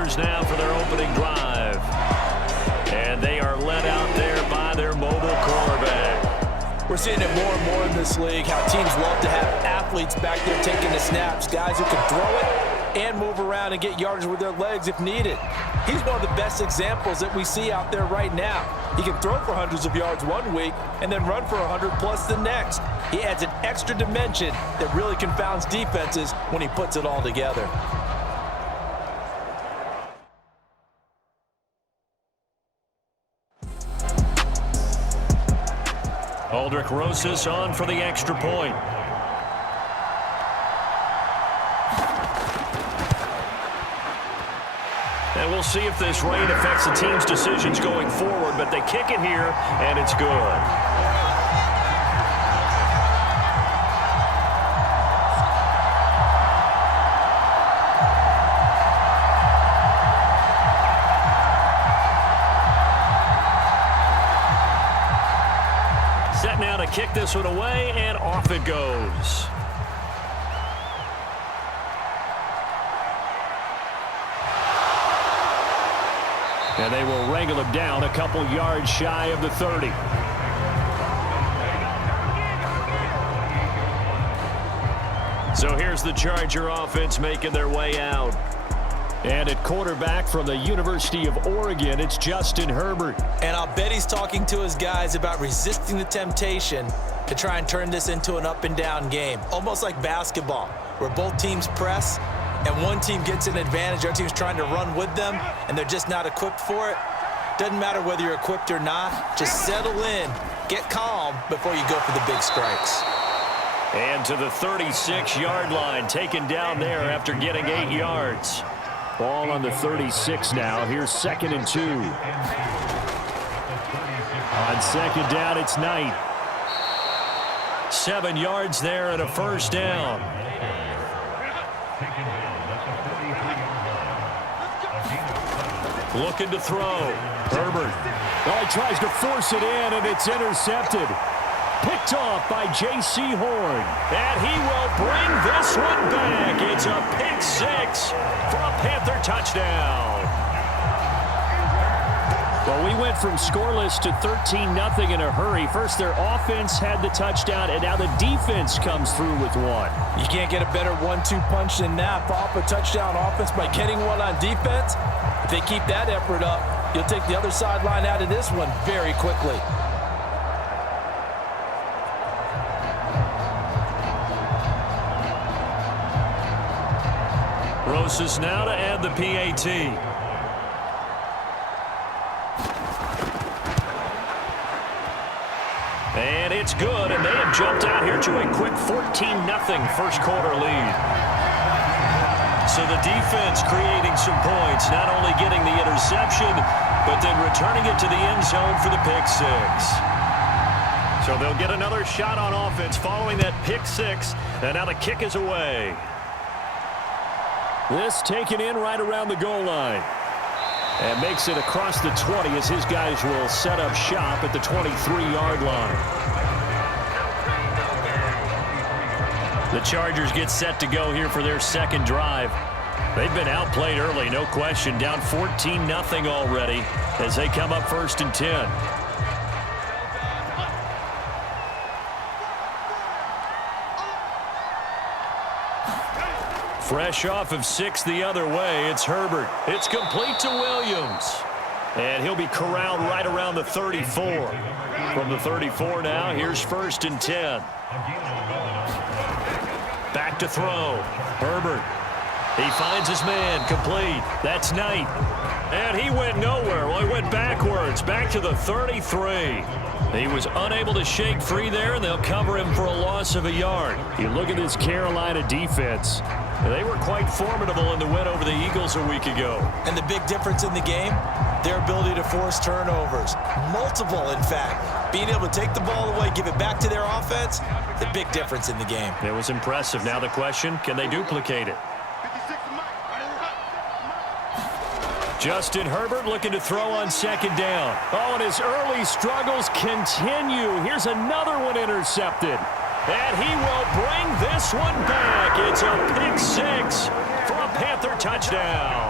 Panthers now for their opening drive. And they are led out there by their mobile quarterback. We're seeing it more and more in this league, how teams love to have athletes back there taking the snaps, guys who can throw it and move around and get yardage with their legs if needed. He's one of the best examples that we see out there right now. He can throw for hundreds of yards one week and then run for 100+ the next. He adds an extra dimension that really confounds defenses when he puts it all together. Aldrich Rosas on for the extra point. And we'll see if this rain affects the team's decisions going forward, but they kick it here, and it's good. Set now to kick this one away, and off it goes. And they will wrangle him down a couple yards shy of the 30. So here's the Charger offense making their way out. And at quarterback from the University of Oregon, it's Justin Herbert. And I'll bet he's talking to his guys about resisting the temptation to try and turn this into an up-and-down game. Almost like basketball, where both teams press, and one team gets an advantage, our team's trying to run with them, and they're just not equipped for it. Doesn't matter whether you're equipped or not. Just settle in, get calm before you go for the big strikes. And to the 36-yard line, taken down there after getting 8 yards. Ball on the 36 now. Here's 2nd and 2. On second down, it's Knight. 7 yards there and a first down. Looking to throw. Herbert. Oh, he tries to force it in, and it's intercepted. Picked off by J.C. Horn. And he will bring this one back. It's a pick 6 for a Panther touchdown. Well, we went from scoreless to 13-0 in a hurry. First, their offense had the touchdown, and now the defense comes through with one. You can't get a better 1-2 punch than that. Follow up a touchdown offense by getting one on defense. If they keep that effort up, you'll take the other sideline out of this one very quickly. Rosas now to add the PAT. And it's good, and they have jumped out here to a quick 14-0 first quarter lead. So the defense creating some points, not only getting the interception, but then returning it to the end zone for the pick 6. So they'll get another shot on offense following that pick 6, and now the kick is away. This taken in right around the goal line. And makes it across the 20 as his guys will set up shop at the 23-yard line. The Chargers get set to go here for their second drive. They've been outplayed early, no question. Down 14-0 already as they come up 1st and 10. Fresh off of 6 the other way, it's Herbert. It's complete to Williams. And he'll be corralled right around the 34. From the 34 now, here's 1st and 10. Back to throw. Herbert. He finds his man, complete. That's Knight. And he went nowhere. Well, he went backwards, back to the 33. He was unable to shake free there, and they'll cover him for a loss of a yard. You look at this Carolina defense. They were quite formidable in the win over the Eagles a week ago. And the big difference in the game, their ability to force turnovers. Multiple, in fact. Being able to take the ball away, give it back to their offense, the big difference in the game. It was impressive. Now the question, can they duplicate it? Justin Herbert looking to throw on second down. Oh, and his early struggles continue. Here's another one intercepted. And he will bring this one back. It's a pick 6 for a Panther touchdown.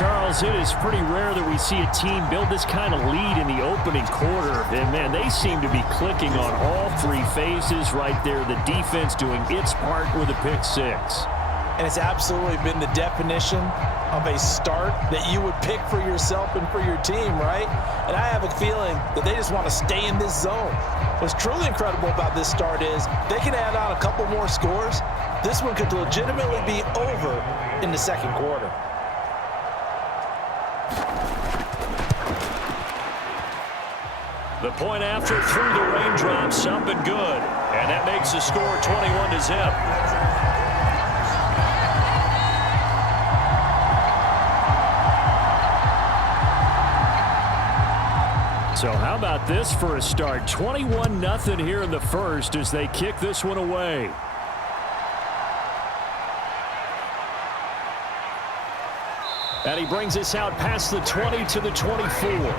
Charles, it is pretty rare that we see a team build this kind of lead in the opening quarter. And, man, they seem to be clicking on all three phases right there. The defense doing its part with a pick six. And it's absolutely been the definition of a start that you would pick for yourself and for your team, right? And I have a feeling that they just want to stay in this zone. What's truly incredible about this start is they can add on a couple more scores. This one could legitimately be over in the second quarter. The point after through the raindrops, up and good. And that makes the score 21-0. So how about this for a start? 21-0 here in the first as they kick this one away. And he brings us out past the 20 to the 24.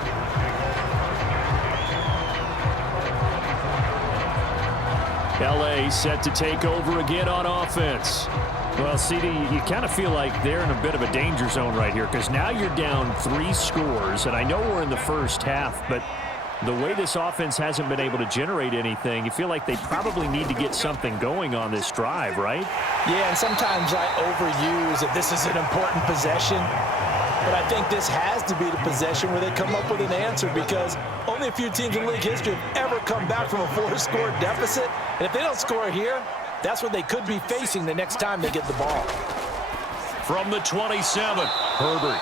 LA set to take over again on offense. Well, CD, you kind of feel like they're in a bit of a danger zone right here because now you're down 3 scores, and I know we're in the first half, but the way this offense hasn't been able to generate anything, you feel like they probably need to get something going on this drive, right? Yeah, and sometimes I overuse that this is an important possession, but I think this has to be the possession where they come up with an answer because only a few teams in league history have ever come back from a 4-score deficit, and if they don't score here, that's what they could be facing the next time they get the ball. From the 27, Herbert.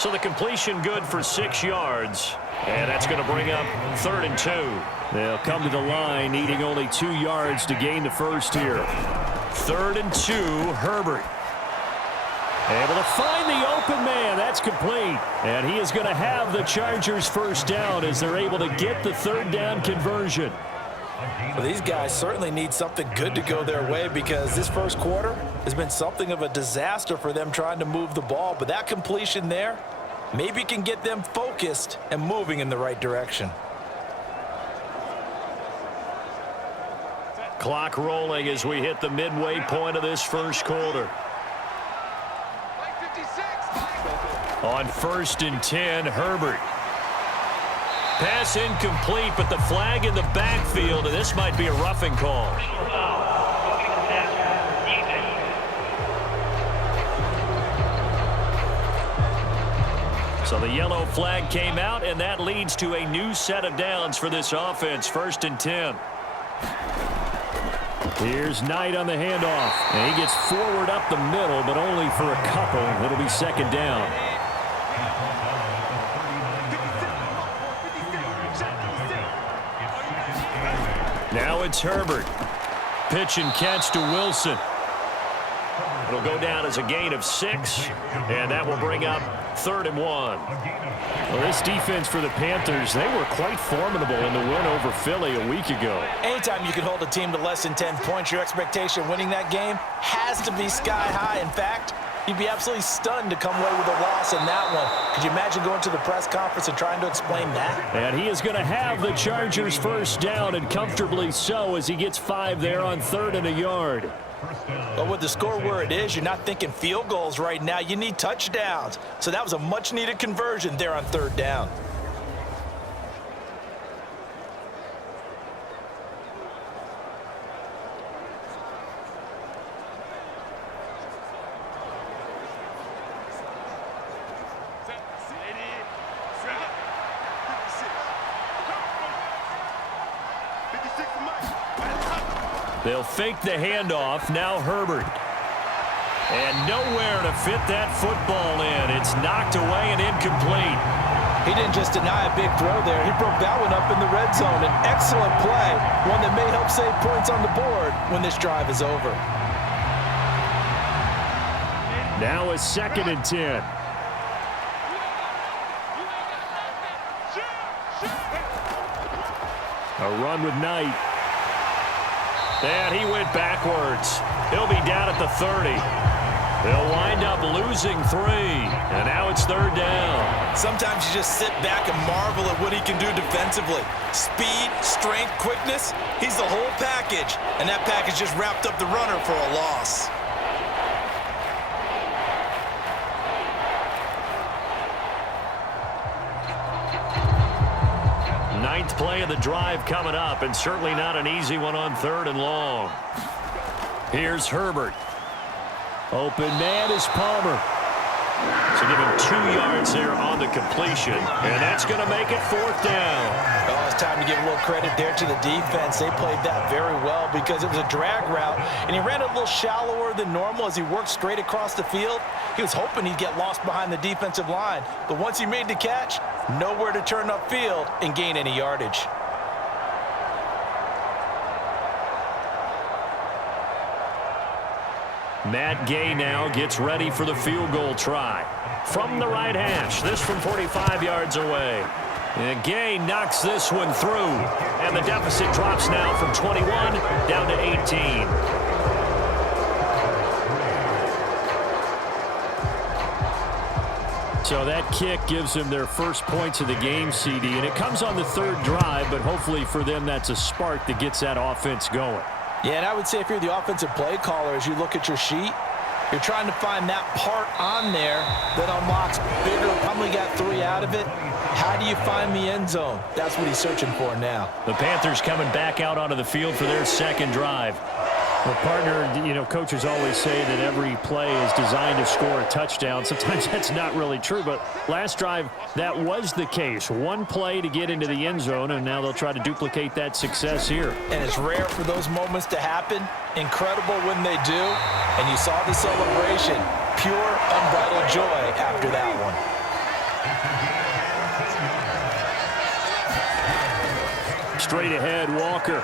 So the completion good for 6 yards. And that's going to bring up 3rd and 2. They'll come to the line needing only 2 yards to gain the first here. 3rd and 2, Herbert. Able to find the open man. That's complete. And he is going to have the Chargers first down as they're able to get the 3rd down conversion. Well, these guys certainly need something good to go their way because this first quarter has been something of a disaster for them trying to move the ball. But that completion there maybe can get them focused and moving in the right direction. Clock rolling as we hit the midway point of this first quarter. On 1st and 10, Herbert. Pass incomplete, but the flag in the backfield, and this might be a roughing call. So the yellow flag came out, and that leads to a new set of downs for this offense. 1st and 10. Here's Knight on the handoff. And he gets forward up the middle, but only for a couple. It'll be 2nd down. Now it's Herbert. Pitch and catch to Wilson. It'll go down as a gain of 6, and that will bring up 3rd and 1. Well, this defense for the Panthers, they were quite formidable in the win over Philly a week ago. Anytime you can hold a team to less than 10 points, your expectation winning that game has to be sky high. In fact, you'd be absolutely stunned to come away with a loss in that one. Could you imagine going to the press conference and trying to explain that? And he is going to have the Chargers first down, and comfortably so as he gets 5 there on 3rd and a yard. But with the score where it is, you're not thinking field goals right now. You need touchdowns. So that was a much-needed conversion there on 3rd down. They'll fake the handoff. Now Herbert. And nowhere to fit that football in. It's knocked away and incomplete. He didn't just deny a big throw there. He broke that one up in the red zone. An excellent play. One that may help save points on the board when this drive is over. Now a 2nd and 10. A run with Knight. And he went backwards. He'll be down at the 30. They'll wind up losing 3. And now it's 3rd down. Sometimes you just sit back and marvel at what he can do defensively. Speed, strength, quickness. He's the whole package. And that package just wrapped up the runner for a loss. ninth play of the drive coming up, and certainly not an easy one on 3rd and long. Here's Herbert. Open man is Palmer. So give him 2 yards there on the completion, and that's going to make it 4th down. Oh, it's time to give a little credit there to the defense. They played that very well because it was a drag route, and he ran a little shallower than normal as he worked straight across the field. He was hoping he'd get lost behind the defensive line, but once he made the catch, nowhere to turn upfield and gain any yardage. Matt Gay now gets ready for the field goal try. From the right hash, this from 45 yards away. And Gay knocks this one through. And the deficit drops now from 21 down to 18. So that kick gives them their first points of the game, CD. And it comes on the 3rd drive, but hopefully for them that's a spark that gets that offense going. Yeah, and I would say if you're the offensive play caller, as you look at your sheet, you're trying to find that part on there that unlocks bigger. Probably got 3 out of it. How do you find the end zone? That's what he's searching for now. The Panthers coming back out onto the field for their 2nd drive. Well, partner, you know, coaches always say that every play is designed to score a touchdown. Sometimes that's not really true, but last drive, that was the case. 1 play to get into the end zone, and now they'll try to duplicate that success here. And it's rare for those moments to happen. Incredible when they do. And you saw the celebration. Pure, unbridled joy after that one. Straight ahead, Walker.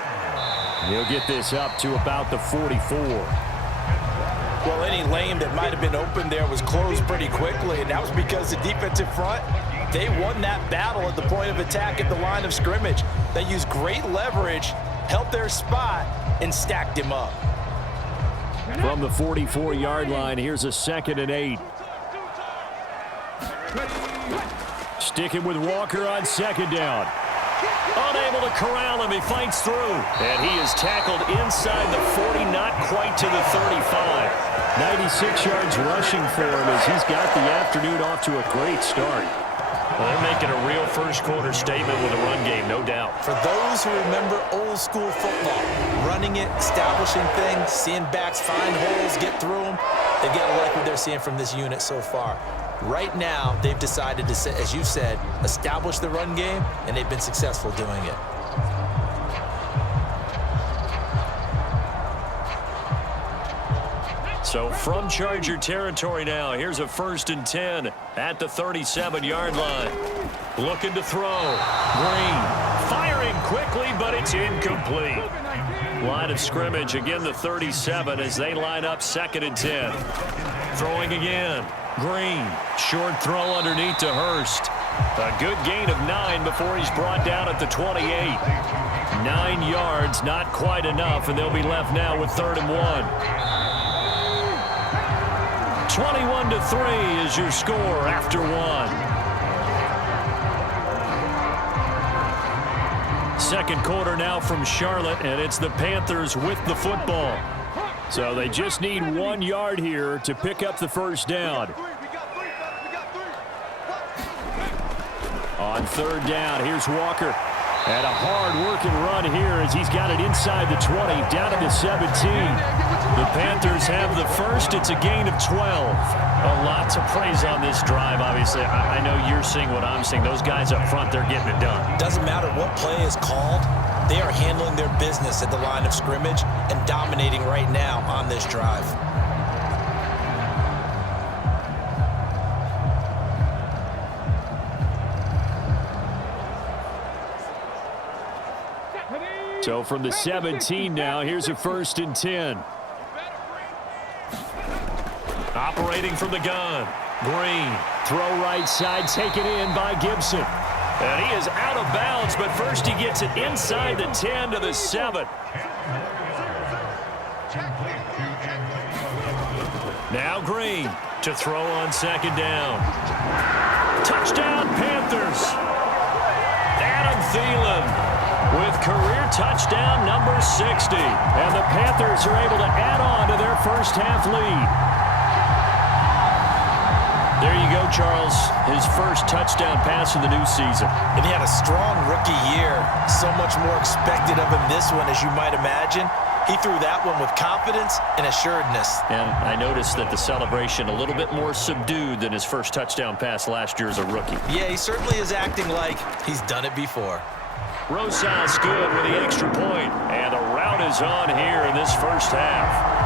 He'll get this up to about the 44. Well, any lane that might have been open there was closed pretty quickly, and that was because the defensive front, they won that battle at the point of attack at the line of scrimmage. They used great leverage, held their spot, and stacked him up. From the 44-yard line, here's a 2nd and 8. Sticking with Walker on 2nd down. Unable to corral him, he fights through. And he is tackled inside the 40, not quite to the 35. 96 yards rushing for him as he's got the afternoon off to a great start. Well, they're making a real first-quarter statement with a run game, no doubt. For those who remember old-school football, running it, establishing things, seeing backs find holes, get through them, they've got to like what they're seeing from this unit so far. Right now, they've decided to, as you said, establish the run game, and they've been successful doing it. So from Charger territory now, here's a 1st and 10 at the 37-yard line. Looking to throw. Green firing quickly, but it's incomplete. Line of scrimmage, again the 37 as they line up 2nd and 10. Throwing again. Green, short throw underneath to Hurst. A good gain of 9 before he's brought down at the 28. 9 yards, not quite enough, and they'll be left now with 3rd and 1. 21-3 is your score after 1. 2nd quarter now from Charlotte, and it's the Panthers with the football. So they just need 1 yard here to pick up the 1st down. On 3rd down, here's Walker. And a hard-working run here as he's got it inside the 20, down to the 17. The Panthers have the first. It's a gain of 12. A lot to praise on this drive, obviously. I know you're seeing what I'm seeing. Those guys up front, they're getting it done. Doesn't matter what play is called. They are handling their business at the line of scrimmage and dominating right now on this drive. So from the 17 now, here's a 1st and 10. Operating from the gun. Green, throw right side, taken in by Gibson. And he is out of bounds, but first he gets it inside the 10 to the 7. Now Green to throw on 2nd down. Touchdown Panthers. Adam Thielen with career touchdown number 60. And the Panthers are able to add on to their first half lead. There you go, Charles. His first touchdown pass in the new season. And he had a strong rookie year. So much more expected of him this one, as you might imagine. He threw that one with confidence and assuredness. And I noticed that the celebration a little bit more subdued than his first touchdown pass last year as a rookie. Yeah, he certainly is acting like he's done it before. Rosas good with the extra point. And the route is on here in this first half.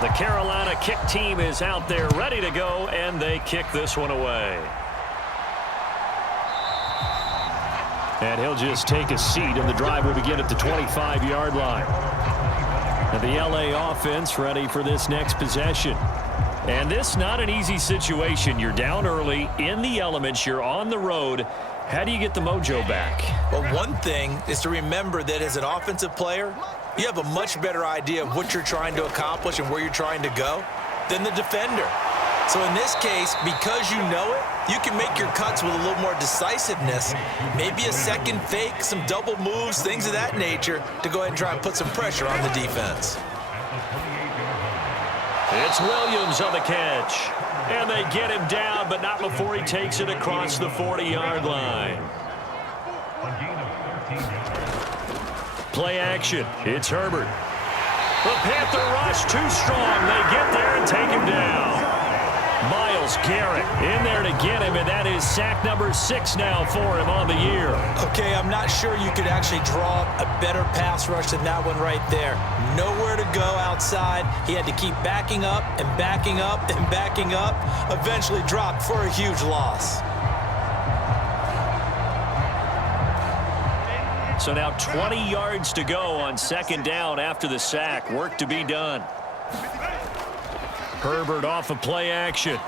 The Carolina kick team is out there ready to go, and they kick this one away. And he'll just take a seat, and the drive will begin at the 25-yard line. And the LA offense ready for this next possession. And this not an easy situation. You're down early, in the elements, you're on the road. How do you get the mojo back? Well, one thing is to remember that as an offensive player, you have a much better idea of what you're trying to accomplish and where you're trying to go than the defender. So in this case, because you know it, you can make your cuts with a little more decisiveness, maybe a second fake, some double moves, things of that nature, to go ahead and try and put some pressure on the defense. It's Williams on the catch. And they get him down, but not before he takes it across the 40-yard line. Play action. It's Herbert. The Panther rush too strong. They get there and take him down. Myles Garrett in there to get him, and that is sack number 6 now for him on the year. Okay, I'm not sure you could actually draw a better pass rush than that one right there. Nowhere to go outside. He had to keep backing up and backing up and backing up. Eventually dropped for a huge loss. So now 20 yards to go on second down after the sack. Work to be done. Herbert off of play action.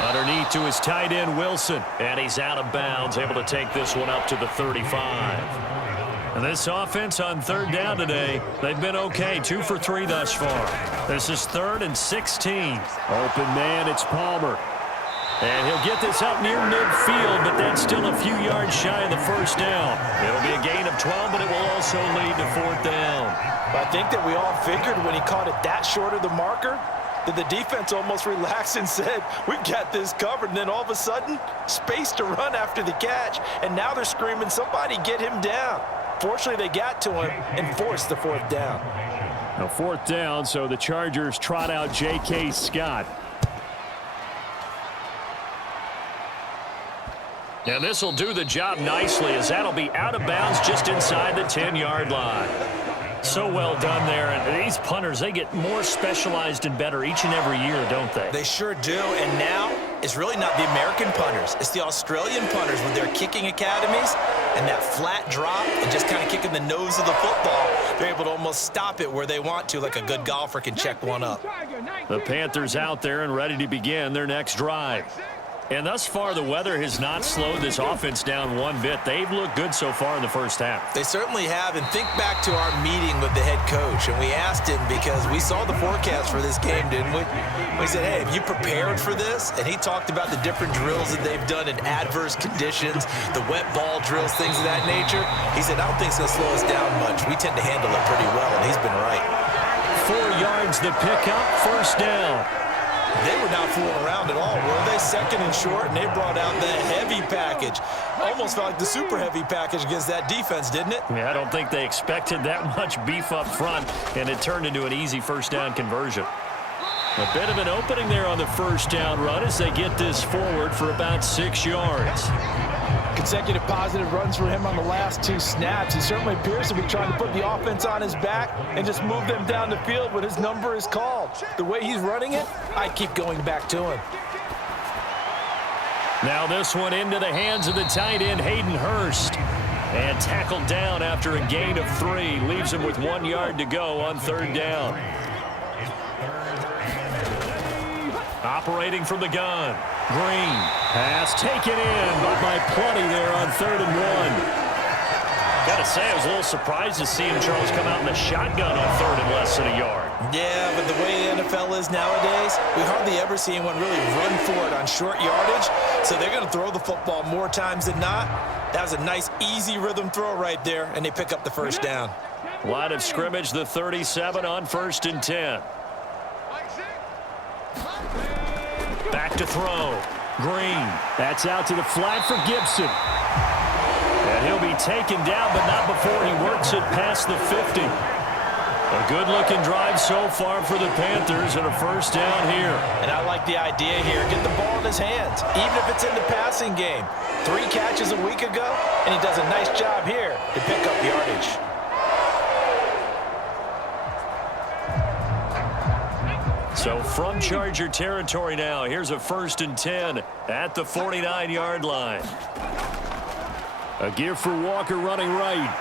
Underneath to his tight end, Wilson. And he's out of bounds, able to take this one up to the 35. And this offense on third down today, they've been okay. 2 for 3 thus far. This is 3rd and 16. Open man, it's Palmer. And he'll get this up near midfield, but that's still a few yards shy of the first down. It'll be a gain of 12, but it will also lead to 4th down. I think that we all figured when he caught it that short of the marker that the defense almost relaxed and said, we've got this covered. And then all of a sudden, space to run after the catch. And now they're screaming, somebody get him down. Fortunately, they got to him and forced the 4th down. Now 4th down, so the Chargers trot out J.K. Scott. And this will do the job nicely, as that'll be out of bounds just inside the 10-yard line. So well done there. And these punters, they get more specialized and better each and every year, don't they? They sure do. And now it's really not the American punters. It's the Australian punters with their kicking academies and that flat drop and just kind of kicking the nose of the football. They're able to almost stop it where they want to, like a good golfer can check one up. The Panthers out there and ready to begin their next drive. And thus far, the weather has not slowed this offense down one bit. They've looked good so far in the first half. They certainly have. And think back to our meeting with the head coach. And we asked him, because we saw the forecast for this game, didn't we? We said, hey, have you prepared for this? And he talked about the different drills that they've done in adverse conditions, the wet ball drills, things of that nature. He said, I don't think it's going to slow us down much. We tend to handle it pretty well, and he's been right. 4 yards the pickup, 1st down. They were not fooling around at all, were they? 2nd and short, and they brought out the heavy package. Almost felt like the super heavy package against that defense, didn't it? Yeah, I don't think they expected that much beef up front, and it turned into an easy 1st down conversion. A bit of an opening there on the 1st down run as they get this forward for about 6 yards. Consecutive positive runs for him on the last 2 snaps. He certainly appears to be trying to put the offense on his back and just move them down the field when his number is called. The way he's running it, I keep going back to him. Now this one into the hands of the tight end, Hayden Hurst. And tackled down after a gain of 3. Leaves him with 1 yard to go on 3rd down. Operating from the gun. Green. Pass taken in, but by plenty there on 3rd and 1. Got to say, I was a little surprised to see him, Charles, come out in the shotgun on 3rd and less than a yard. Yeah, but the way the NFL is nowadays, we hardly ever see anyone really run for it on short yardage. So they're going to throw the football more times than not. That was a nice, easy rhythm throw right there, and they pick up the first down. Line of scrimmage, the 37 on 1st and 10. Back to throw. Green. That's out to the flat for Gibson. And he'll be taken down, but not before he works it past the 50. A good-looking drive so far for the Panthers and a first down here. And I like the idea here. Get the ball in his hands, even if it's in the passing game. 3 catches a week ago, and he does a nice job here to pick up yardage. So from Charger territory now, here's a 1st and 10 at the 49-yard line. A give for Walker running right.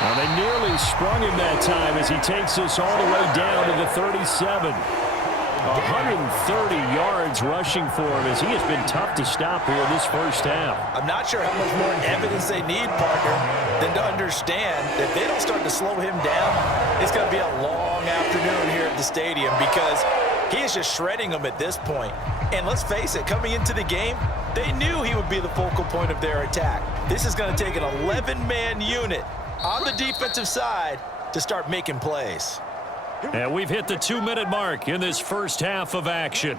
Now they nearly sprung him that time as he takes us all the way down to the 37. 130 yards rushing for him as he has been tough to stop here this first half. I'm not sure how much more evidence they need, partner, than to understand that if they don't start to slow him down, it's going to be a long afternoon here at the stadium because he is just shredding them at this point. And let's face it, coming into the game, they knew he would be the focal point of their attack. This is going to take an 11-man unit on the defensive side to start making plays. And we've hit the 2-minute mark in this first half of action.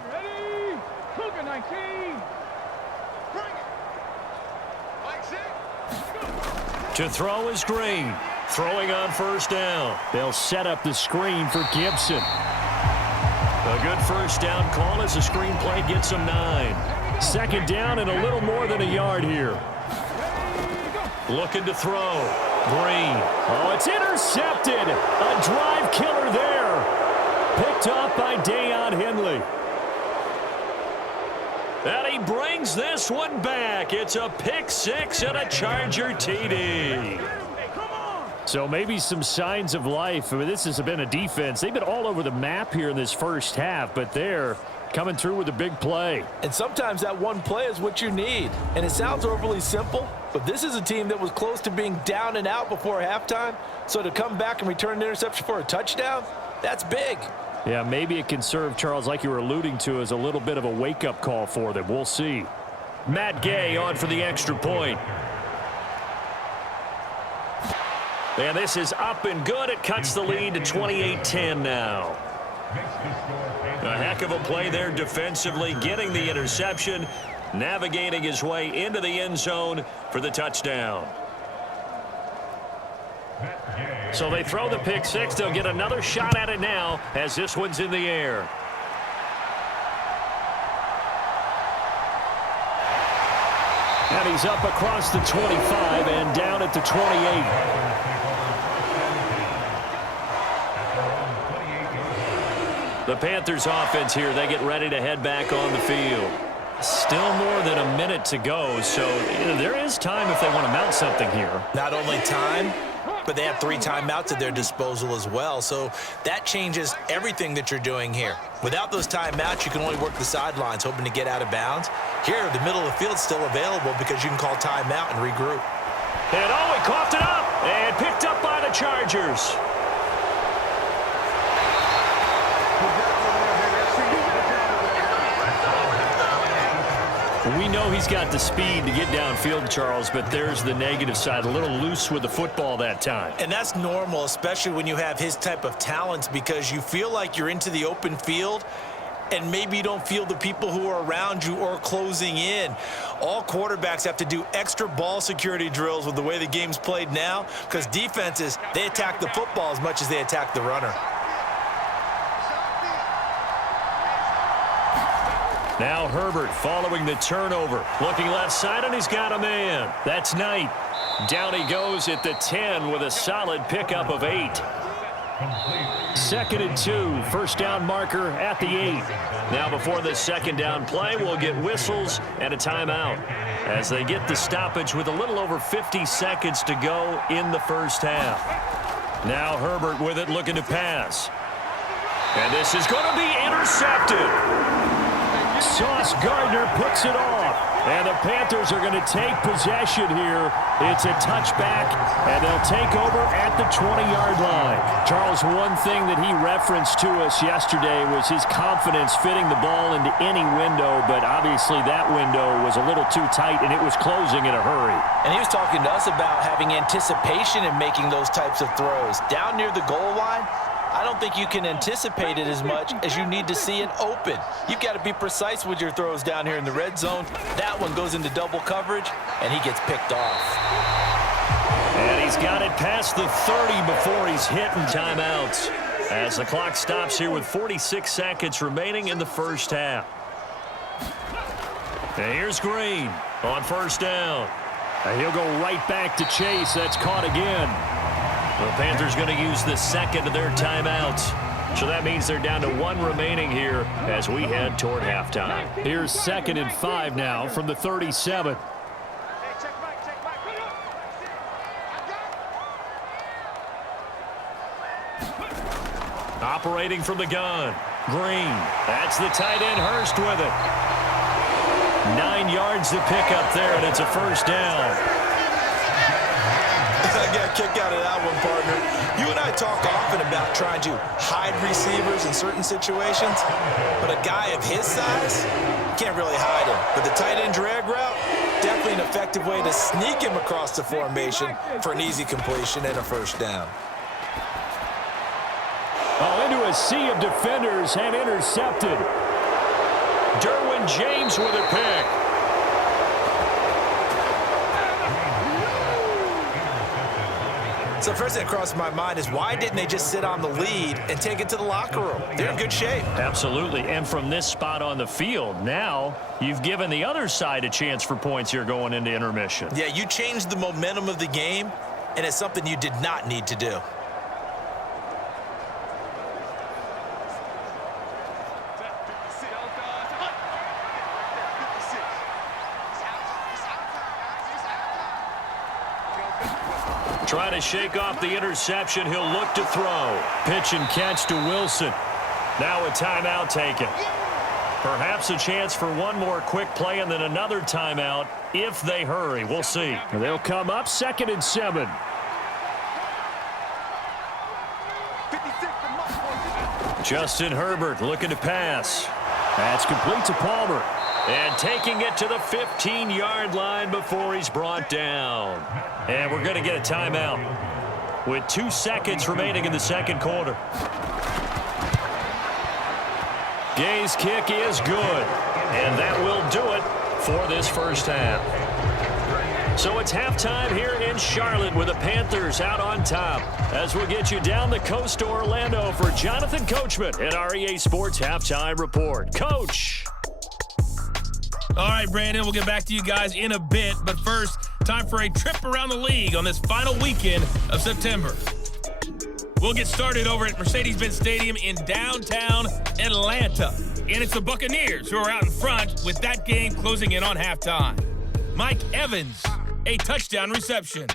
To throw is Green. Throwing on first down. They'll set up the screen for Gibson. A good first down call as the screen play gets him 9. 2nd down and a little more than a yard here. Looking to throw. Green. Oh, it's intercepted. A drive killer there. Picked up by Deion Henley. And he brings this one back. It's a pick 6 and a Charger TD. So maybe some signs of life. I mean, this has been a defense. They've been all over the map here in this first half, but they're coming through with a big play. And sometimes that one play is what you need. And it sounds overly simple, but this is a team that was close to being down and out before halftime. So to come back and return an interception for a touchdown, that's big. Yeah, maybe it can serve, Charles, like you were alluding to, as a little bit of a wake-up call for them. We'll see. Matt Gay on for the extra point. And this is up and good. It cuts the lead to 28-10 now. A heck of a play there defensively, getting the interception, navigating his way into the end zone for the touchdown. So they throw the pick 6. They'll get another shot at it now as this one's in the air. And he's up across the 25 and down at the 28. The Panthers offense here, they get ready to head back on the field. Still more than a minute to go, so there is time if they want to mount something here. Not only time, but they have 3 timeouts at their disposal as well, so that changes everything that you're doing here. Without those timeouts, you can only work the sidelines, hoping to get out of bounds. Here, the middle of the field is still available because you can call timeout and regroup. And oh, he coughed it up and picked up by the Chargers. We know he's got the speed to get downfield, Charles, but there's the negative side. A little loose with the football that time. And that's normal, especially when you have his type of talents, because you feel like you're into the open field and maybe you don't feel the people who are around you or closing in. All quarterbacks have to do extra ball security drills with the way the game's played now, because defenses, they attack the football as much as they attack the runner. Now Herbert following the turnover. Looking left side, and he's got a man. That's Knight. Down he goes at the 10 with a solid pickup of 8. 2nd and 2. First down marker at the 8. Now before the 2nd down play, we'll get whistles and a timeout as they get the stoppage with a little over 50 seconds to go in the first half. Now Herbert with it, looking to pass. And this is going to be intercepted. Sauce Gardner picks it off. And the Panthers are going to take possession here. It's a touchback, and they'll take over at the 20-yard line. Charles, one thing that he referenced to us yesterday was his confidence fitting the ball into any window, but obviously that window was a little too tight, and it was closing in a hurry. And he was talking to us about having anticipation in making those types of throws. Down near the goal line, I don't think you can anticipate it as much as you need to see it open. You've got to be precise with your throws down here in the red zone. That one goes into double coverage, and he gets picked off. And he's got it past the 30 before he's hitting timeouts. As the clock stops here with 46 seconds remaining in the first half. And here's Green on first down. And he'll go right back to Chase. That's caught again. The Panthers going to use the second of their timeouts. So that means they're down to one remaining here as we head toward halftime. Here's 2nd and 5 now from the 37. Operating from the gun. Green. That's the tight end, Hurst, with it. 9 yards to pick up there, and it's a first down. I got a kick out of that one, partner. You and I talk often about trying to hide receivers in certain situations, but a guy of his size, you can't really hide him. But the tight end drag route, definitely an effective way to sneak him across the formation for an easy completion and a first down. Oh, into a sea of defenders and intercepted. Derwin James with a pick. So first thing that crossed my mind is why didn't they just sit on the lead and take it to the locker room? They're in good shape. Absolutely. And from this spot on the field, now you've given the other side a chance for points here going into intermission. Yeah, you changed the momentum of the game, and it's something you did not need to do. Trying to shake off the interception. He'll look to throw. Pitch and catch to Wilson. Now a timeout taken. Perhaps a chance for one more quick play and then another timeout if they hurry. We'll see. They'll come up 2nd and 7. Justin Herbert looking to pass. That's complete to Palmer. And taking it to the 15-yard line before he's brought down. And we're going to get a timeout with 2 seconds remaining in the second quarter. Gay's kick is good. And that will do it for this first half. So it's halftime here in Charlotte with the Panthers out on top. As we'll get you down the coast to Orlando for Jonathan Coachman at our EA Sports Halftime Report. Coach. All right, Brandon, we'll get back to you guys in a bit. But first, time for a trip around the league on this final weekend of September. We'll get started over at Mercedes-Benz Stadium in downtown Atlanta. And it's the Buccaneers who are out in front with that game closing in on halftime. Mike Evans, a touchdown reception.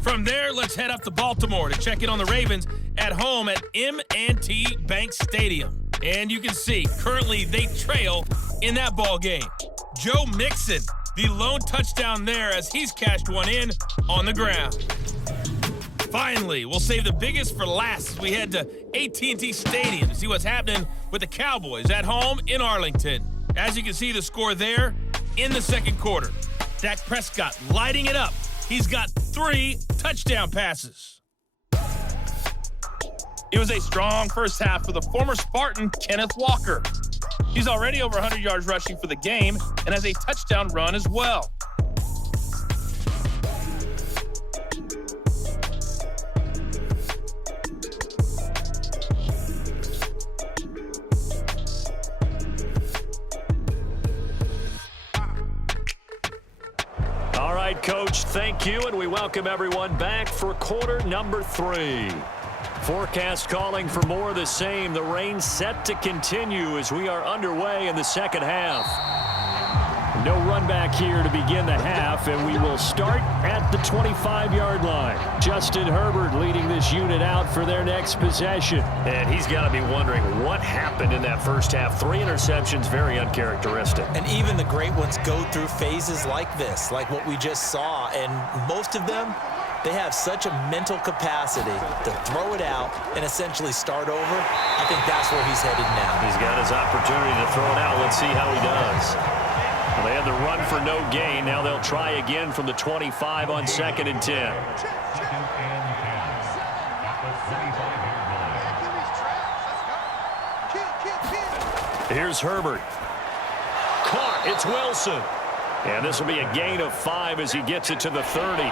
From there, let's head up to Baltimore to check in on the Ravens at home at M&T Bank Stadium. And you can see, currently they trail in that ball game. Joe Mixon, the lone touchdown there as he's cashed one in on the ground. Finally, we'll save the biggest for last as we head to AT&T Stadium to see what's happening with the Cowboys at home in Arlington. As you can see the score there in the second quarter. Dak Prescott lighting it up. He's got 3 touchdown passes. It was a strong first half for the former Spartan, Kenneth Walker. He's already over 100 yards rushing for the game and has a touchdown run as well. All right, Coach, thank you, and we welcome everyone back for quarter number 3. Forecast calling for more of the same. The rain set to continue as we are underway in the second half. No run back here to begin the half, and we will start at the 25-yard line. Justin Herbert leading this unit out for their next possession. And he's got to be wondering what happened in that first half. 3 interceptions, very uncharacteristic. And even the great ones go through phases like this, like what we just saw. And most of them, they have such a mental capacity to throw it out and essentially start over. I think that's where he's headed now. He's got his opportunity to throw it out. Let's see how he does. Well, they had the run for no gain. Now they'll try again from the 25 on 2nd and 10. Here's Herbert. Caught. It's Wilson. And this will be a gain of 5 as he gets it to the 30.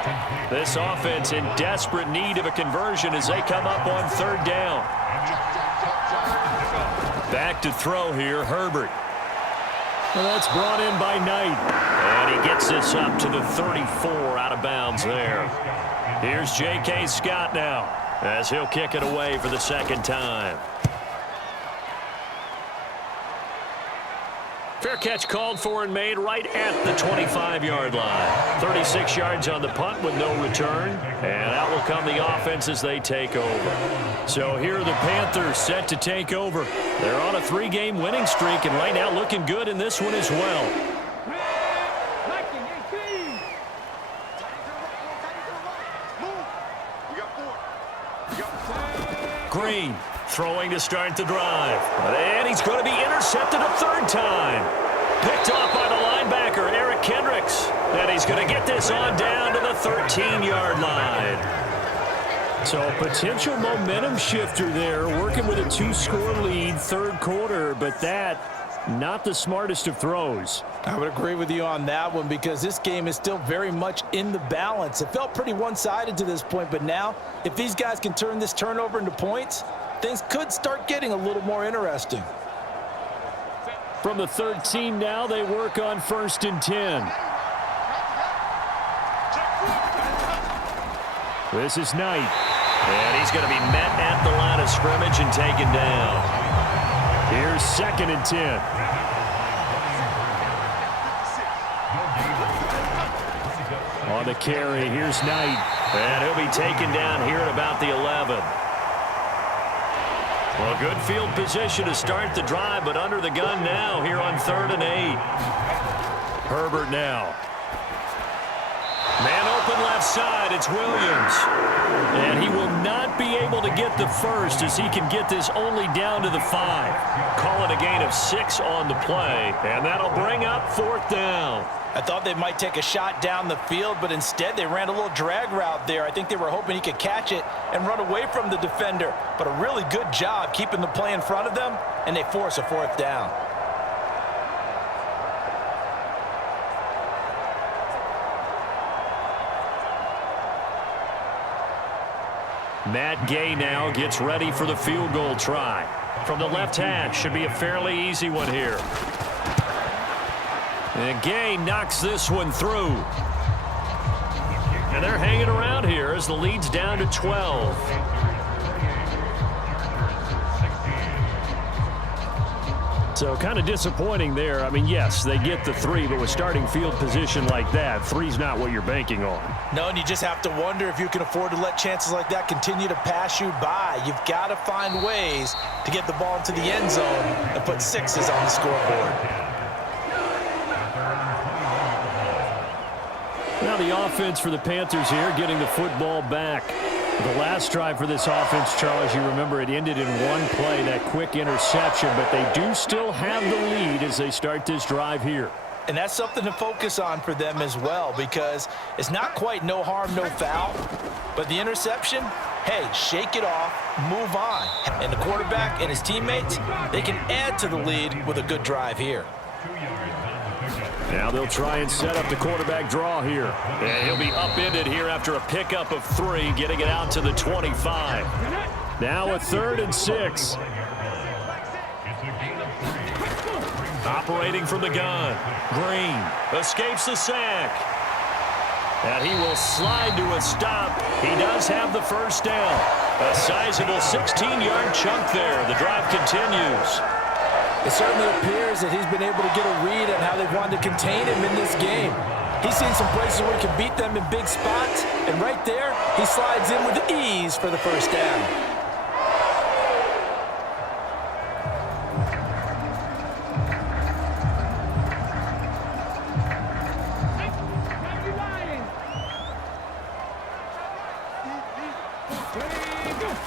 This offense in desperate need of a conversion as they come up on 3rd down. Back to throw here, Herbert. Well, that's brought in by Knight. And he gets this up to the 34 out of bounds there. Here's J.K. Scott now as he'll kick it away for the 2nd time. Fair catch called for and made right at the 25-yard line. 36 yards on the punt with no return. And out will come the offense as they take over. So here are the Panthers set to take over. They're on a 3-game winning streak and right now looking good in this one as well. Green throwing to start the drive. And he's going to be intercepted a 3rd time. Picked off by the linebacker, Eric Kendricks. And he's going to get this on down to the 13-yard line. So a potential momentum shifter there, working with a 2-score lead, 3rd quarter, but that, not the smartest of throws. I would agree with you on that one because this game is still very much in the balance. It felt pretty one-sided to this point, but now, if these guys can turn this turnover into points, things could start getting a little more interesting. From the 13 now, they work on 1st and 10. This is Knight. And he's going to be met at the line of scrimmage and taken down. Here's 2nd and 10. On the carry, here's Knight. And he'll be taken down here at about the 11. Well, good field position to start the drive, but under the gun now here on 3rd and 8. Herbert now. Man open left side, it's Williams. And he will not be able to get the first as he can get this only down to the 5. Call it a gain of 6 on the play, and that'll bring up 4th down. I thought they might take a shot down the field, but instead they ran a little drag route there. I think they were hoping he could catch it and run away from the defender. But a really good job keeping the play in front of them, and they force a 4th down. Matt Gay now gets ready for the field goal try. From the left hash, should be a fairly easy one here. And Gay knocks this one through. And they're hanging around here as the lead's down to 12. So kind of disappointing there. I mean, yes, they get the 3, but with starting field position like that, 3's not what you're banking on. No, and you just have to wonder if you can afford to let chances like that continue to pass you by. You've got to find ways to get the ball into the end zone and put 6s on the scoreboard. Now the offense for the Panthers here, getting the football back. The last drive for this offense, Charles, you remember it ended in one play, that quick interception, but they do still have the lead as they start this drive here. And that's something to focus on for them as well, because it's not quite no harm, no foul, but the interception, hey, shake it off, move on. And the quarterback and his teammates, they can add to the lead with a good drive here. Now they'll try and set up the quarterback draw here. And he'll be upended here after a pickup of 3, getting it out to the 25. Now a 3rd and 6. Operating from the gun. Green escapes the sack. And he will slide to a stop. He does have the first down. A sizable 16-yard chunk there. The drive continues. It certainly appears that he's been able to get a read on how they've wanted to contain him in this game. He's seen some places where he can beat them in big spots, and right there, he slides in with ease for the first down.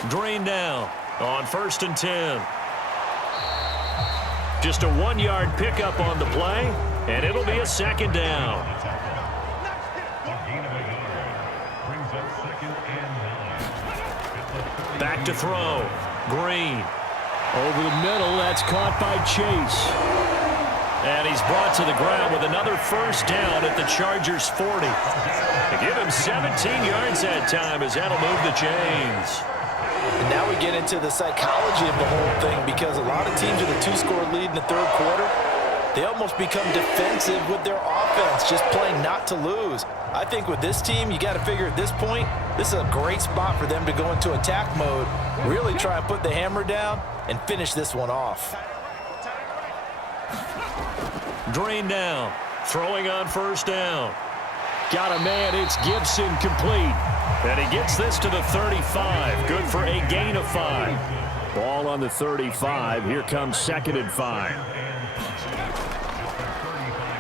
Drain down on 1st and 10. Just a 1-yard pickup on the play, and it'll be a 2nd down. Back to throw. Green. Over the middle, that's caught by Chase. And he's brought to the ground with another first down at the Chargers' 40. To give him 17 yards that time as that'll move the chains. And now we get into the psychology of the whole thing, because a lot of teams with a 2-score lead in the 3rd quarter, they almost become defensive with their offense, just playing not to lose. I think with this team, you got to figure at this point, this is a great spot for them to go into attack mode, really try and put the hammer down and finish this one off. Drain down. Throwing on 1st down. Got a man. It's Gibson complete. And he gets this to the 35. Good for a gain of 5. Ball on the 35. Here comes 2nd and 5.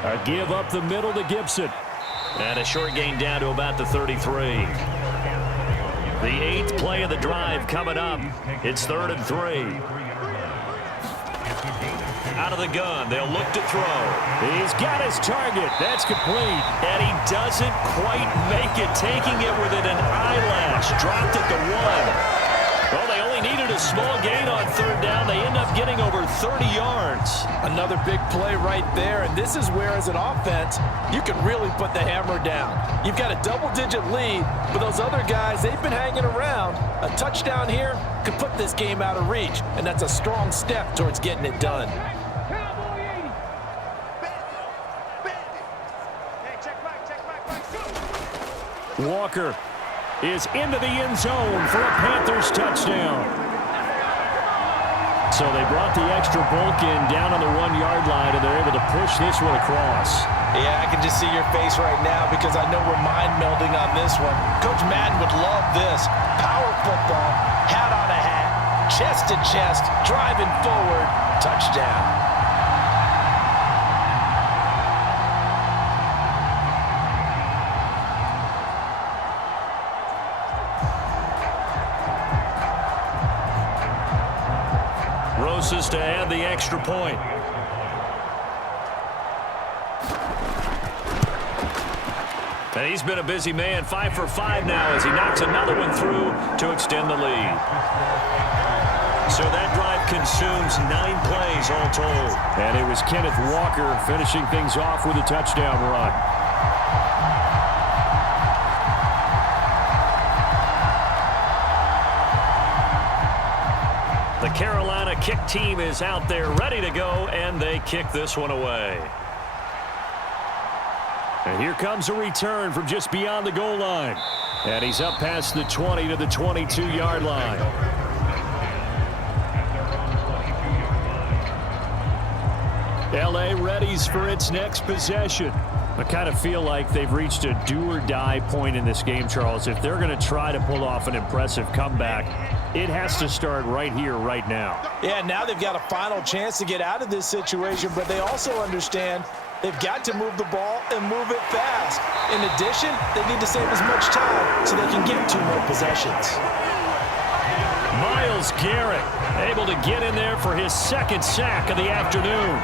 A give up the middle to Gibson. And a short gain down to about the 33. The 8th play of the drive coming up. It's 3rd and 3. Out of the gun, they'll look to throw. He's got his target. That's complete. And he doesn't quite make it, taking it within an eyelash. Dropped at the 1. Well, they only needed a small gain on 3rd down. They end up getting over 30 yards. Another big play right there, and this is where, as an offense, you can really put the hammer down. You've got a double-digit lead, but those other guys, they've been hanging around. A touchdown here could put this game out of reach, and that's a strong step towards getting it done. Walker is into the end zone for a Panthers touchdown. So they brought the extra bulk in down on the 1-yard line, and they're able to push this one across. Yeah, I can just see your face right now, because I know we're mind melding on this one. Coach Madden would love this. Power football, hat on a hat, chest to chest, driving forward, touchdown. To add the extra point. And he's been a busy man, 5 for 5 now as he knocks another one through to extend the lead. So that drive consumes 9 plays all told. And it was Kenneth Walker finishing things off with a touchdown run. The Carolina kick team is out there ready to go, and they kick this one away. And here comes a return from just beyond the goal line. And he's up past the 20 to the 22-yard line. L.A. readies for its next possession. I kind of feel like they've reached a do-or-die point in this game, Charles. If they're going to try to pull off an impressive comeback, it has to start right here, right now. Yeah, now they've got a final chance to get out of this situation, but they also understand they've got to move the ball and move it fast. In addition, they need to save as much time so they can get 2 more possessions. Myles Garrett able to get in there for his 2nd sack of the afternoon.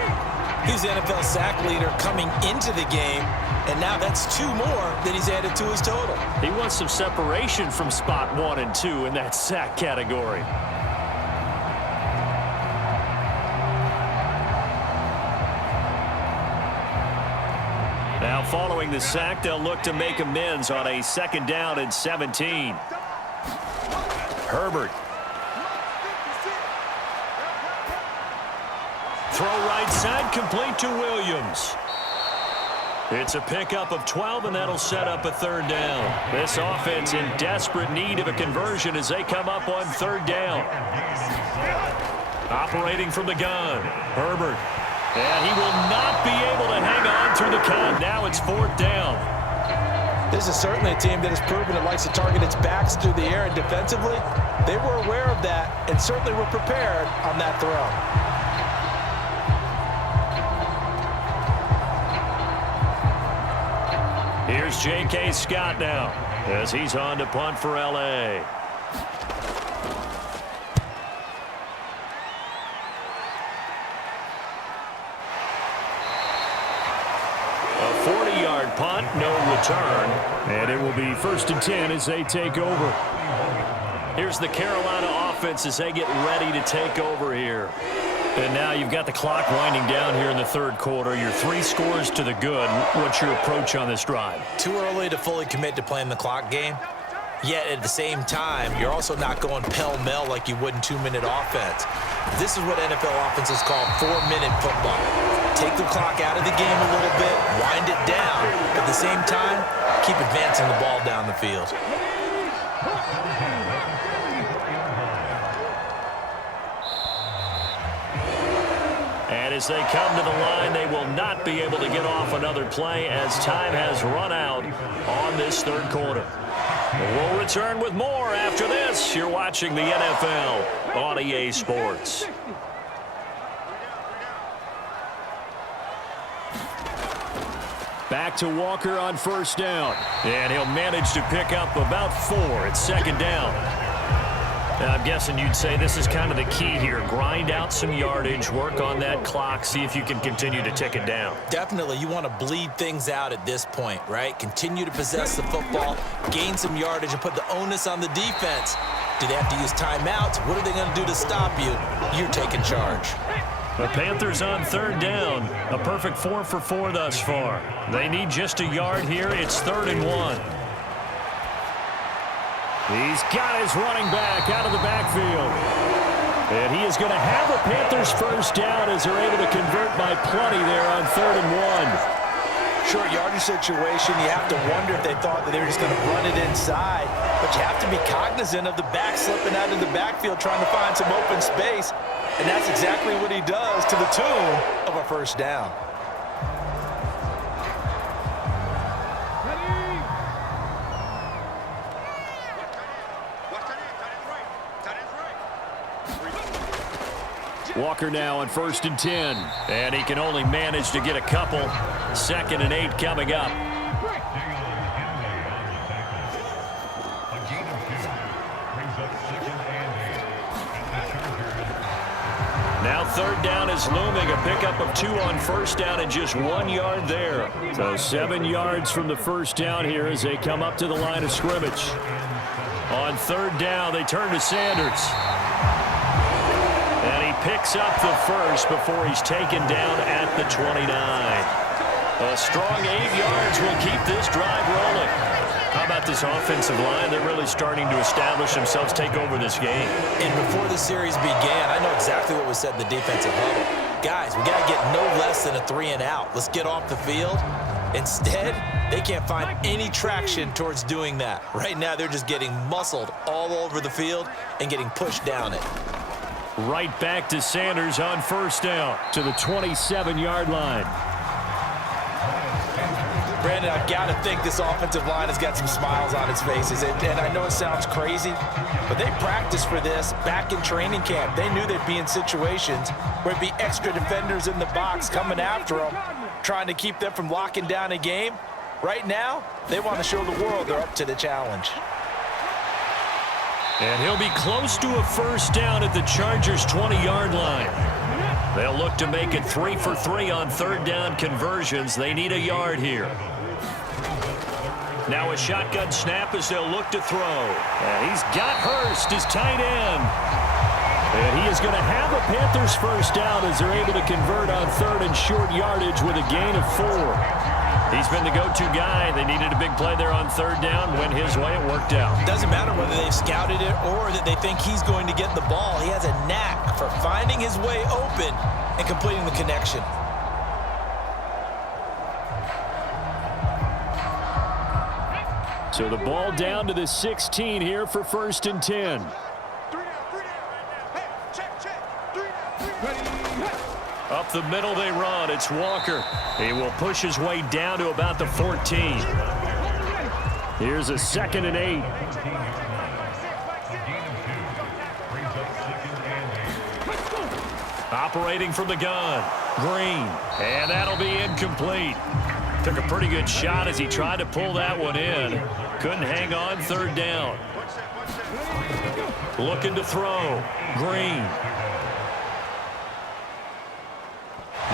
He's the NFL sack leader coming into the game, and now that's 2 more that he's added to his total. He wants some separation from spot 1 and 2 in that sack category. Now following the sack, they'll look to make amends on a 2nd down and 17. Herbert. Throw right side, complete to Williams. It's a pickup of 12, and that'll set up a 3rd down. This offense in desperate need of a conversion as they come up on 3rd down. Operating from the gun, Herbert. And he will not be able to hang on through the count. Now it's 4th down. This is certainly a team that has proven it likes to target its backs through the air, and defensively, they were aware of that and certainly were prepared on that throw. Here's J.K. Scott now as he's on to punt for L.A. A 40-yard punt, no return. And it will be 1st and 10 as they take over. Here's the Carolina offense as they get ready to take over here. And now you've got the clock winding down here in the 3rd quarter. Your 3 scores to the good. What's your approach on this drive? Too early to fully commit to playing the clock game. Yet at the same time, you're also not going pell-mell like you would in 2-minute offense. This is what NFL offenses call 4-minute football. Take the clock out of the game a little bit, wind it down. At the same time, keep advancing the ball down the field. And as they come to the line, they will not be able to get off another play as time has run out on this 3rd quarter. We'll return with more after this. You're watching the NFL on EA Sports. Back to Walker on 1st down. And he'll manage to pick up about 4 at 2nd down. Now, I'm guessing you'd say this is kind of the key here. Grind out some yardage, work on that clock, see if you can continue to tick it down. Definitely, you want to bleed things out at this point, right? Continue to possess the football, gain some yardage, and put the onus on the defense. Do they have to use timeouts? What are they going to do to stop you? You're taking charge. The Panthers on 3rd down. A perfect 4 for 4 thus far. They need just a yard here. It's 3rd and 1. He's got his running back out of the backfield. And he is going to have the Panthers 1st down as they're able to convert by plenty there on 3rd and 1. Short yardage situation, you have to wonder if they thought that they were just going to run it inside. But you have to be cognizant of the back slipping out of the backfield trying to find some open space. And that's exactly what he does to the tune of a 1st down. Walker now on 1st and 10. And he can only manage to get a couple. 2nd and 8 coming up. Now 3rd down is looming. A pickup of 2 on 1st down and just 1 yard there. So 7 yards from the 1st down here as they come up to the line of scrimmage. On 3rd down, they turn to Sanders. And he picks up the 1st before he's taken down at the 29. A strong 8 yards will keep this drive rolling. How about this offensive line? They're really starting to establish themselves, take over this game. And before the series began, I know exactly what was said in the defensive huddle. Guys, we got to get no less than a 3 and out. Let's get off the field. Instead, they can't find any traction towards doing that. Right now, they're just getting muscled all over the field and getting pushed down it. Right back to Sanders on 1st down to the 27-yard line. Brandon, I've got to think this offensive line has got some smiles on its faces. And I know it sounds crazy, but they practiced for this back in training camp. They knew they'd be in situations where it'd be extra defenders in the box coming after them, trying to keep them from locking down a game. Right now, they want to show the world they're up to the challenge. And he'll be close to a 1st down at the Chargers' 20-yard line. They'll look to make it 3 for 3 on 3rd down conversions. They need a yard here. Now a shotgun snap as they'll look to throw. And he's got Hurst, his tight end. And he is going to have a Panthers 1st down as they're able to convert on 3rd and short yardage with a gain of 4. He's been the go-to guy. They needed a big play there on 3rd down. Went his way. It worked out. Doesn't matter whether they've scouted it or that they think he's going to get the ball. He has a knack for finding his way open and completing the connection. So the ball down to the 16 here for 1st and 10. the middle they run. It's Walker. He will push his way down to about the 14. Here's a 2nd and 8. Operating from the gun. Green. And that'll be incomplete. Took a pretty good shot as he tried to pull that one in. Couldn't hang on 3rd down. Looking to throw. Green.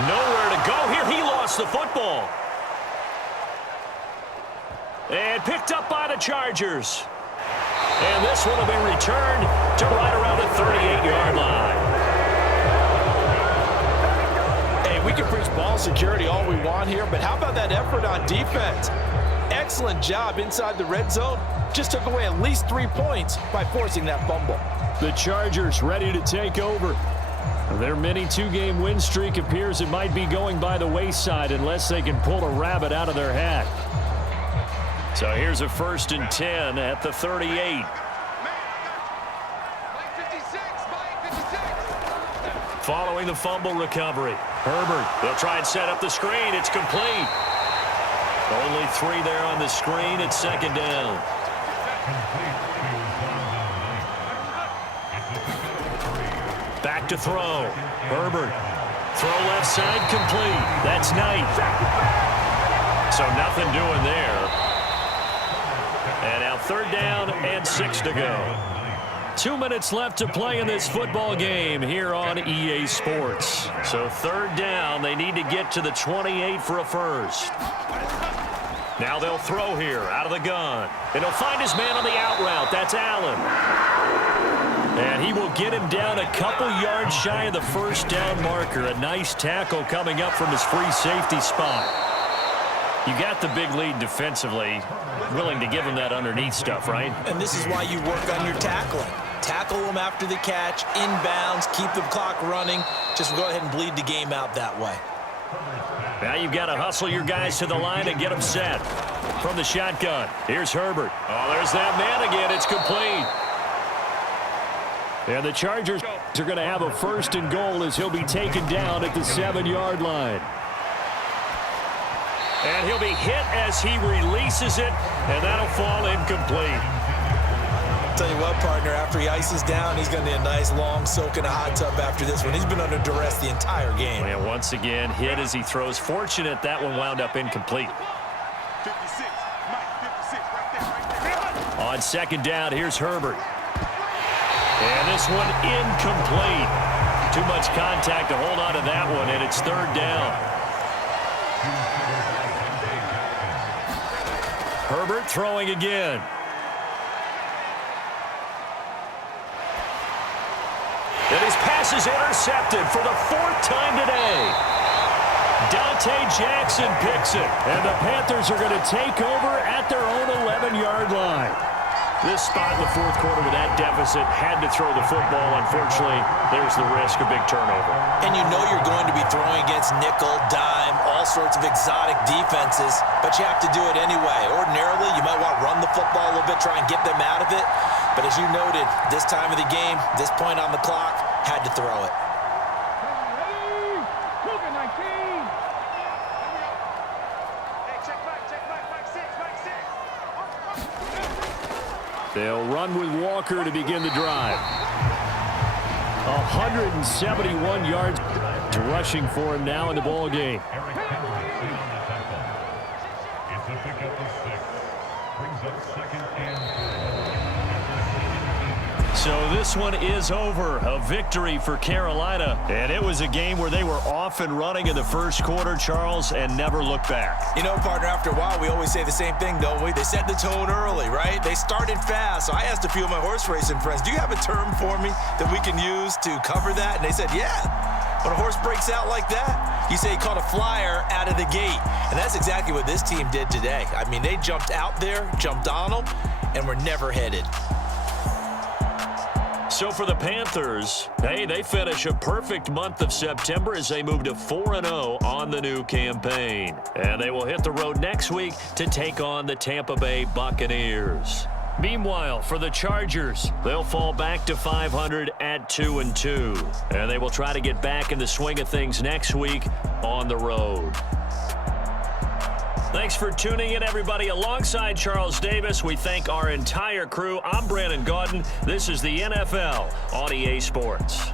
Nowhere to go here. He lost the football. And picked up by the Chargers. And this one will be returned to right around the 38-yard line. Hey, we can preach ball security all we want here, but how about that effort on defense? Excellent job inside the red zone. Just took away at least 3 points by forcing that fumble. The Chargers ready to take over. Their mini 2-game win streak appears it might be going by the wayside unless they can pull a rabbit out of their hat. So here's a 1st and 10 at the 38. Following the fumble recovery. Herbert, they'll try and set up the screen. It's complete. Only 3 there on the screen. It's 2nd down. Back to throw. Herbert. Throw left side complete. That's Knight. So nothing doing there. And now 3rd down and 6 to go. 2 minutes left to play in this football game here on EA Sports. So 3rd down, they need to get to the 28 for a first. Now they'll throw here out of the gun. And he'll find his man on the out route. That's Allen. And he will get him down a couple yards shy of the 1st down marker. A nice tackle coming up from his free safety spot. You got the big lead defensively. Willing to give him that underneath stuff, right? And this is why you work on your tackling. Tackle them after the catch, inbounds, keep the clock running. Just go ahead and bleed the game out that way. Now you've got to hustle your guys to the line and get them set. From the shotgun, here's Herbert. Oh, there's that man again. It's complete. And the Chargers are going to have a 1st and goal as he'll be taken down at the 7-yard line. And he'll be hit as he releases it, and that'll fall incomplete. Tell you what, partner, after he ices down, he's going to need a nice long soak in a hot tub after this one. He's been under duress the entire game. And once again, hit as he throws. Fortunate that one wound up incomplete. 56, Mike, 56, right there. On 2nd down, here's Herbert. And this one incomplete. Too much contact to hold on to that one, and it's 3rd down. Herbert throwing again. And his pass is intercepted for the 4th time today. Dante Jackson picks it. And the Panthers are going to take over at their own 11-yard line. This spot in the 4th quarter with that deficit had to throw the football. Unfortunately, there's the risk of big turnover. And you know you're going to be throwing against nickel, dime, all sorts of exotic defenses, but you have to do it anyway. Ordinarily, you might want to run the football a little bit, try and get them out of it. But as you noted, this time of the game, this point on the clock, had to throw it. They'll run with Walker to begin the drive. 171 yards rushing for him now in the ball game. So this one is over. A victory for Carolina. And it was a game where they were off and running in the 1st quarter, Charles, and never looked back. You know, partner, after a while, we always say the same thing, don't we? They set the tone early, right? They started fast. So I asked a few of my horse racing friends, do you have a term for me that we can use to cover that? And they said, yeah. When a horse breaks out like that, you say he caught a flyer out of the gate. And that's exactly what this team did today. I mean, they jumped out there, jumped on them, and were never headed. So for the Panthers, hey, they finish a perfect month of September as they move to 4-0 on the new campaign. And they will hit the road next week to take on the Tampa Bay Buccaneers. Meanwhile, for the Chargers, they'll fall back to 500 at 2-2. And they will try to get back in the swing of things next week on the road. Thanks for tuning in, everybody. Alongside Charles Davis, we thank our entire crew. I'm Brandon Gaudin. This is the NFL on EA Sports.